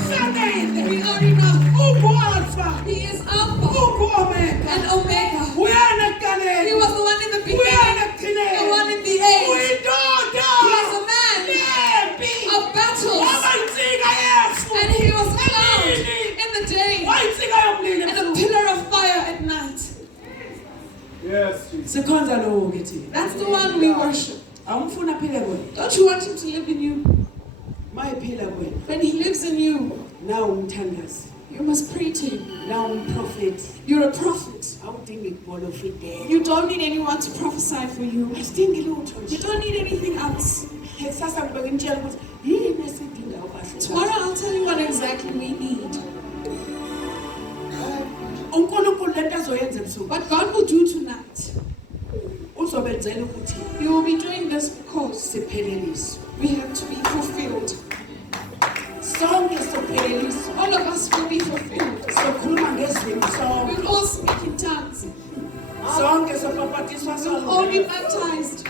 We are enough. Ubualfa, He is Alpha ubuomega, and Omega. uyana He kuqaleni, was the one in the uyana beginning, the ekugcineni, one in the end. uyindoda He is a man nempi, of battles. wabayinsika yefu, And he was cloud in the day wayinsika yomlilo and a ebusuku. pillar of fire at night. Yes, Jesus. Sikhonza lowo ke thina. That's the one we worship. Awumfuna aphile kuwena, Don't you want him to live in you? mayiphila kuwena. When he lives in you, Nawe umthandazi, you must pray to him. nawe umprofeti, You're a prophet. awudingi kubona ufidele. You don't need anyone to prophesy for you. Asidingi lutho You nje. don't need anything else. Kusasa ngibeke ngitshela ukuthi yini esidinga ubahlula. Tomorrow I'll tell you what exactly we need. uNkulunkulu lento azoyenza ebusuku What God will do tonight, uzobenzela ukuthi He will be doing this because sipheleliswe. we have to be fulfilled. Sonke sophelelisa. All of us will be fulfilled. Sokhuluma ngezwi We sonke. will all speak in tongues. Sonke sophapatiswa We will all be sonke. baptized.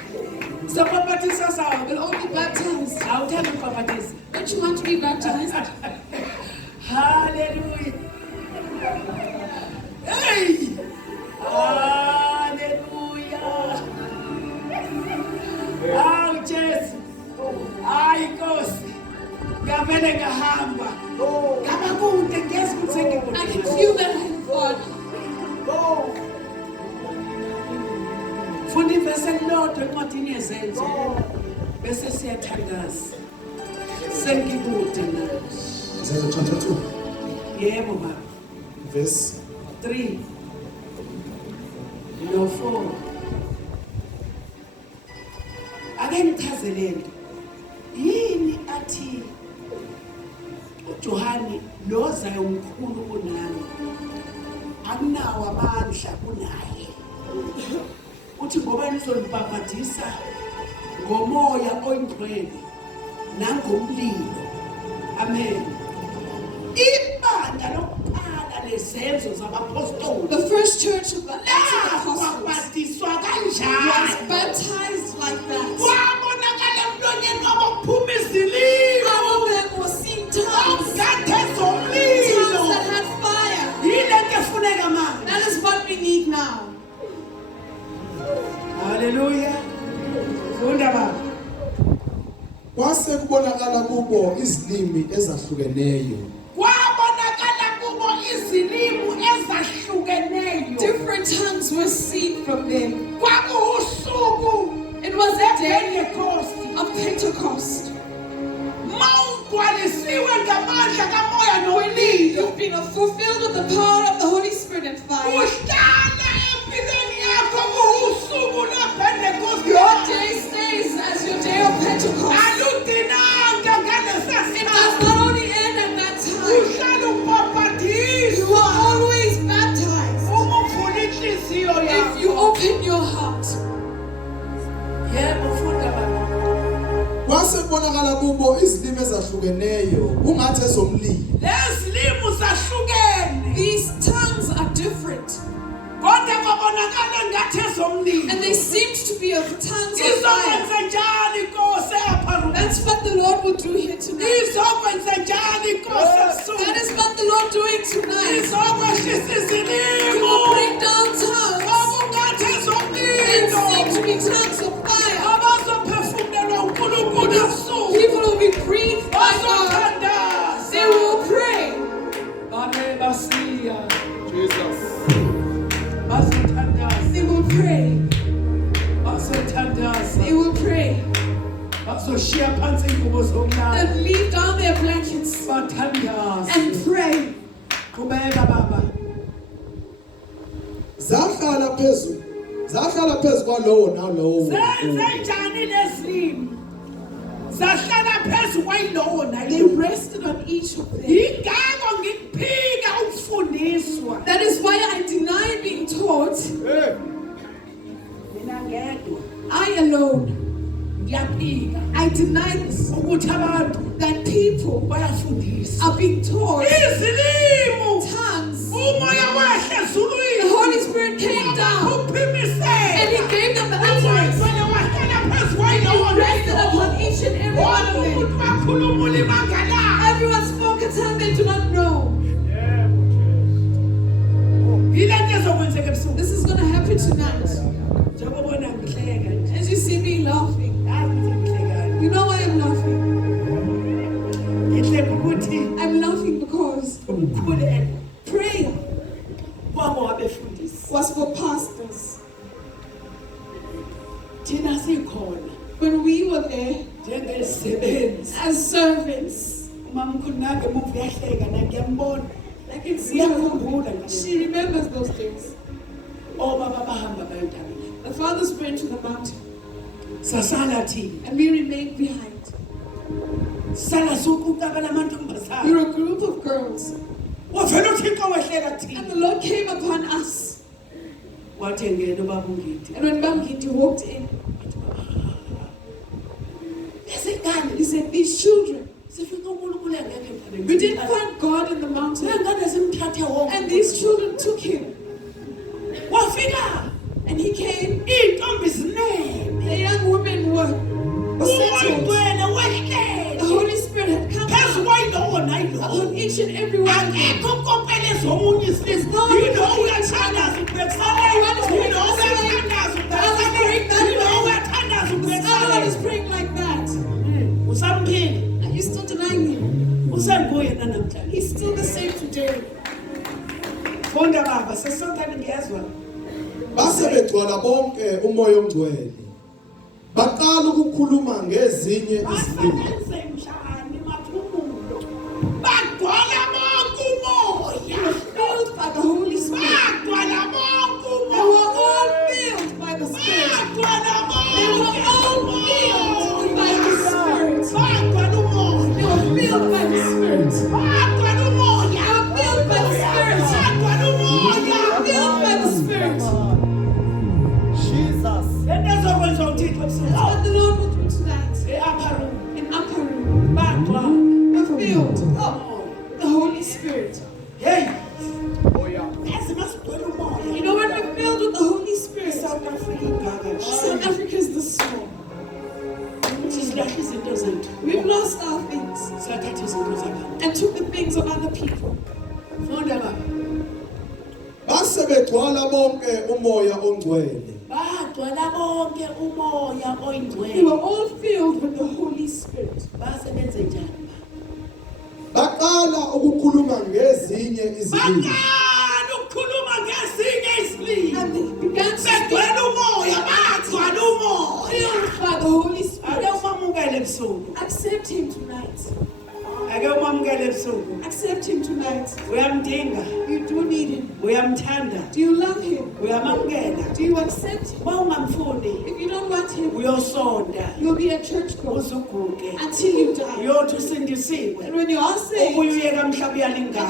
Sophapatiswa sonke. We'll all be baptized. Awuthanda ukuphapatiswa. Don't you want to be baptized? Hallelujah. Hey! Hallelujah. Awu Jesu. Hayi Nkosi. Ngavele ngahamba. Ngaba kude ngiyeza ukuthi I can feel that I am God. Funda ivesi elilodwa encwadini yezenzo. Bese siyathandaza. Sengikude nawe. Zenzo chapter 2, Yebo baba. verse 3 no 4. Ake ngichazelele. Yini athi uJohane lozayo umkhulu kunami. Akunawo amandla kunaye. Uthi ngoba nizolibhabhadisa ngomoya ongcwele nangomlilo. Amen. Ibandla lokuqala lezenzo zabapostoli The first church of the Acts of the Apostles babhadiswa was kanjalo. baptized like that. Kwabonakala emlonyeni wabo kuphuma izililo. All of them were seeing tongues. Awukade Tongues zomlilo. that had fire. Yilento efuneka manje. That is what we need now. Hallelujah. Funda baba. kwase kubonakala kwabonakala kubo izilimi ezahlukeneyo. Kwabonakala kubo izilimi ezahlukeneyo. Different tongues were seen from them. Kwakusuku It was a day ePentecost. of Pentecost. Mawugcwalisiwe ngamandla kamoya nomlilo. You've been fulfilled with the power of the Holy Spirit and fire. Uhlala empilweni yakho kusuku lePentecost. Your day stays as your day of Pentecost. Aludinanga ngalesa It does sikhathi. not only end at that time. Uhlala ubhabhadiswa. You are always baptized Uma uvula inhliziyo if yakho. you open your heart. Yebo funda baba. Kwase kubonakala kubo izilimi ezahlukeneyo ungathi ezomlilo. Lezilimi zahlukene. These tongues are different, Kodwa kwabonakala ngathi ezomlilo. and they seemed to be of tongues of fire. Izokwenza njani Nkosi apha? That's what the Lord will do here tonight. Izokwenza njani Nkosi ebusuku? That is what the Lord doing tonight. Izokwehlisa He izilimi. will bring down tongues Okungathi and ezomlilo. seem to be tongues of fire. Abazophefumulelwa uNkulunkulu ebusuku. People will be breathed by God. Bazothandaza. They will pray. Babe basiya. Jesus. Bazothandaza. They will pray. Bazothandaza. They will pray. Bazoshiya phansi ingubo zomlando. And leave down their blankets Bathandaza. and pray. Qhubeka baba. Zahlala phezu kwalowo nalowo. Zenze njani lezilimi? Zahlala phezu kwayilowo They nayilowo. rested on each of them. Yingakho ngikuphika ukufundiswa. That is why I deny being taught. Mina ngedwa I alone. ngiyaphika I deny this. ukuthi abantu That people bayafundiswa. are being taught Izilimi. tongues. Umoya wehle The ezulwini. Holy Spirit came down and He gave them the utterance. He rested upon each and every one of them. Everyone spoke a tongue they do not know. This is going to happen tonight. As you see me laughing, you know why I'm laughing? I'm laughing because prayer was for pastors. When we were there as servants, I can see her. She remembers those days. The fathers went to the mountain and we remained behind. We were a group of girls and the Lord came upon us. And when Bamgiti walked in, he said, these children, we didn't find God in the mountain. And these children took him. And he came. The young women were settled. The Holy Spirit had come upon each and every one of them. There's no one who can Everyone is praying like that. Are you still denying him? He's still the same today. Base begcwala bonke uMoya Ongcwele. Baqala ukukhuluma ngezinye izilimi. Filled by the Holy Spirit. They were all filled by the Spirit. They were all filled by the Spirit. They were filled by the Spirit. They were filled by the Spirit. Filled by the Spirit. That's what the Lord will do tonight. In upper room. We're filled. The Holy Spirit. You know when we're filled with the Holy Spirit, South Africa is the soul. We've lost our things and took the things of other people. Base begcwala bonke uMoya Ongcwele. They were all filled with the Holy Spirit. Baqala ukukhuluma ngezinye izilimi. And they began to speak filled by the Holy Spirit. Accept Him tonight. Accept Him tonight. You do need Him. Do you love Him? Do you accept Him? If you don't want Him, you'll be a church goer until you die. And when you are saved, and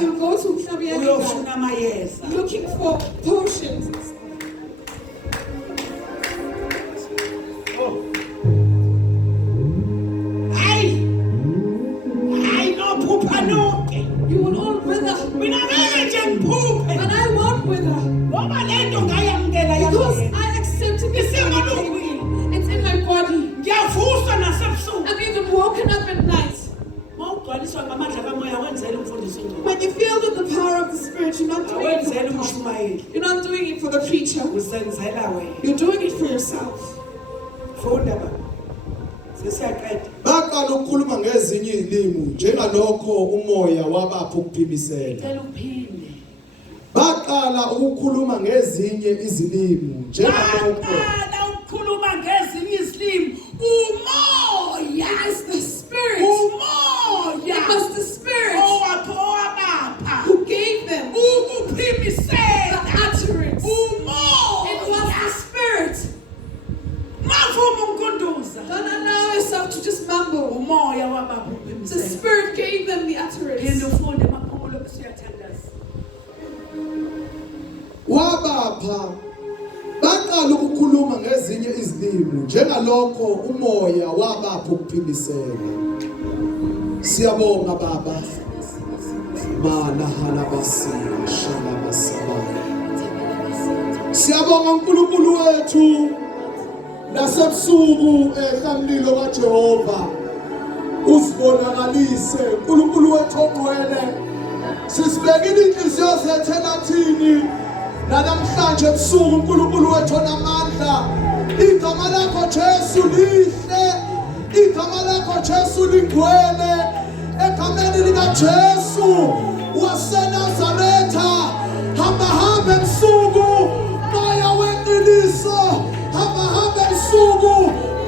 you go to uMoya looking for potions. You will all wither. And I won't wither. Because I accepted this. It's in my body. I'm even woken up at night. When you feel with the power of the Spirit, you're not doing it for the pastor. You're not doing it for the preacher. You're doing it for yourself. Baqala ukukhuluma ngezinye izilimi njengalokho uMoya wabapha ukuphimisela. Baqala ukukhuluma ngezinye izilimi njengalokho uMoya is the Spirit. It was the Spirit who gave them the utterance. It was the Spirit. Don't allow yourself to just mumble. The Spirit gave them the utterance. wabapha baqala ukukhuluma ngezinye izilimi njengalokho uMoya wabapha ukuphimisela. Siyabonga Baba. Mana halabasina shalabasabaya. Siyabonga uNkulunkulu wethu nasebusuku ehlamlilo kaJehova. Usibonakalise uNkulunkulu wethu ongcwele. Sisibekile inhliziyo zethu elathini. Namhlanje ebusuku uNkulunkulu wethu onamandla. Igama lakho Jesu lihle. Igama lakho Jesu lingcwele. Egameni lika Jesu waseNazaretha. Hamba ebusuku moya weqiniso. Hamba ebusuku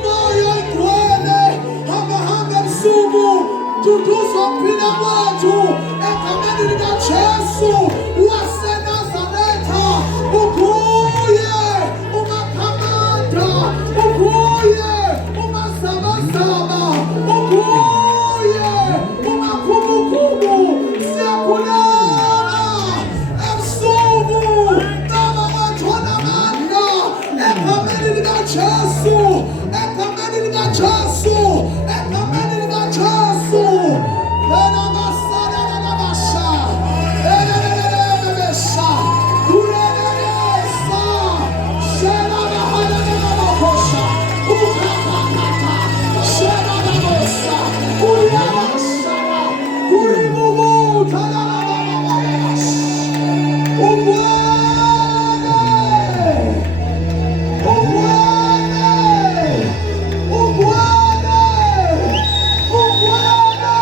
moya ingcwele. Hamba ebusuku duduza ukuphila kwethu. Egameni lika Jesu waseNazaretha. Ukuye umakamanda. Ukuye umazabazaba. Ukuye umakhumukhulu. Siyakhuleka ebusuku Baba wethu onamandla. Egameni lika Jesu. Egameni lika Jesu. Egameni lika Jesu. Lena masana na basha. Elelelelebesha. Urelelesa. Shela bahana na bakosha. Ukapakata. Shela babosa. Uyabashara. Urimubuta na babababas. Ongcwele. Ongcwele. Ongcwele. Ongcwele.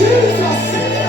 Jesus.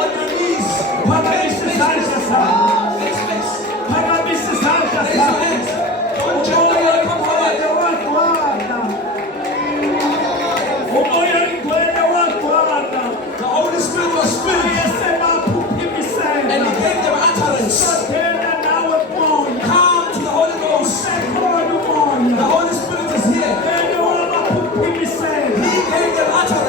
On your knees. Face to face. Raise your hands. Don't jump away. Come forward. The Holy Spirit was speaking. And he gave them utterance. Come to the Holy Ghost. The Holy Spirit is here. He gave them utterance.